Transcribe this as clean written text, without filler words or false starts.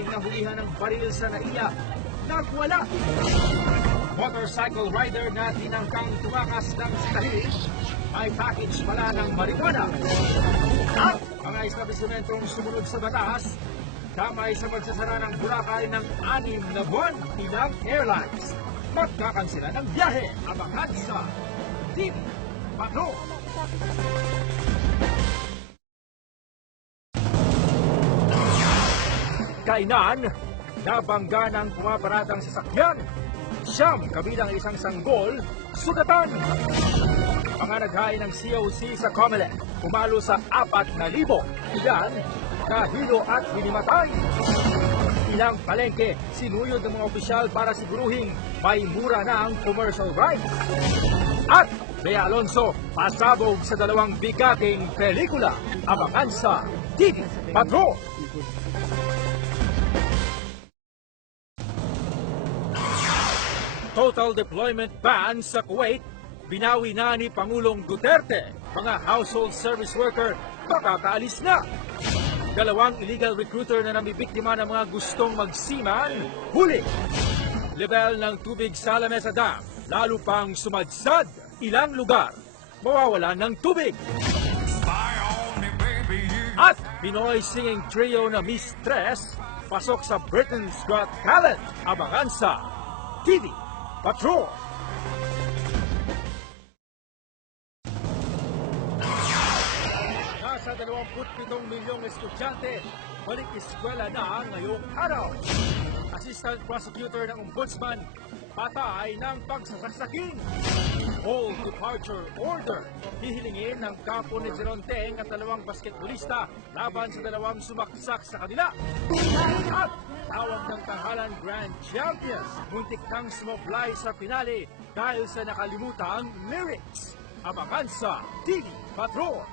ay nahulihan ng baril sa NAIA. Nagwala! Motorcycle rider na tinangkang tumakas ng stahil ay package pala ng marijuana. At mga establishmentong sumunod sa batas, kamay sa pagsasara ng Boracay ng 6 na buwan ilang airlines. Magkakansila ng biyahe, abangan sa TV Patrol. Kainan, nabangga ng pumaparatang sasakyan. Siyam kabilang isang sanggol, sugatan. Panganaghay ng COC sa Comelec, umalo sa 4,000. Ilan, nahilo at hinimatay. Ilang palengke, sinuyod ng mga opisyal para siguruhing may mura na ang commercial rights. At Bea Alonso, pasabog sa 2 bigating pelikula. Abangan sa TV Patrol. Total deployment ban sa Kuwait, binawi na ni Pangulong Duterte. Mga household service worker, makakaalis na. 2 illegal recruiter na namibiktima ng mga gustong magsiman, huli. Level ng tubig sa Lamesa Dam, lalo pang sumadsad. Ilang lugar, mawawalan ng tubig. At Pinoy singing trio na Miss Tres, pasok sa Britain's Got Talent. Abangan sa TV Patrol. Nasa 27 milyong estudyante, balik eskwela na ngayong araw. Assistant Prosecutor ng Ombudsman, patay ng pagsasaksaking. All departure order. Hihilingin ng kampo ni Geronteng at 2 basketbolista laban sa 2 sumaksak sa kanila. At tawag ng Tanghalan Grand Champions, muntik nang sumoblay sa finale dahil sa nakalimutang lyrics. Abangan sa TV Patrol.